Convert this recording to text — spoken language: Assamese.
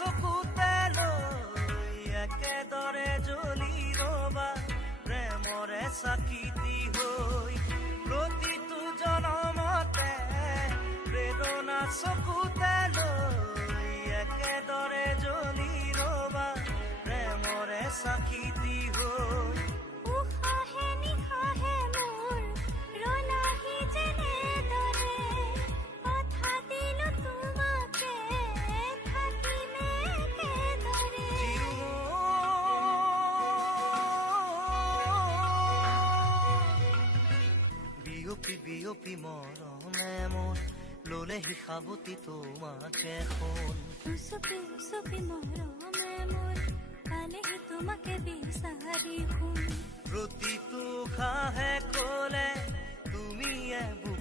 চকুতে লৈ একেদৰে জ্বলি ৰবা প্ৰেমৰে চাকিতি হৈ প্ৰতিটো জনমতে প্ৰেৰণা চকুতে লৈ একেদৰে জ্বলি ৰবা প্ৰেমৰে চাকিতি হৈ উশাহে নিশাহে মোৰ ৰলাহি যেনেদৰে কথা দিলো তোমাকে থাকিমে একেদৰে বিয়পি বিয়পি মৰমে মোৰ ললেহি সাৱতি তোমাকে সোণ উচপি উচপি মৰমে মোৰ পালেহি তোমাকে বিচাৰি শুন প্ৰতিটো খাহে কলে তুমিয়ে বুক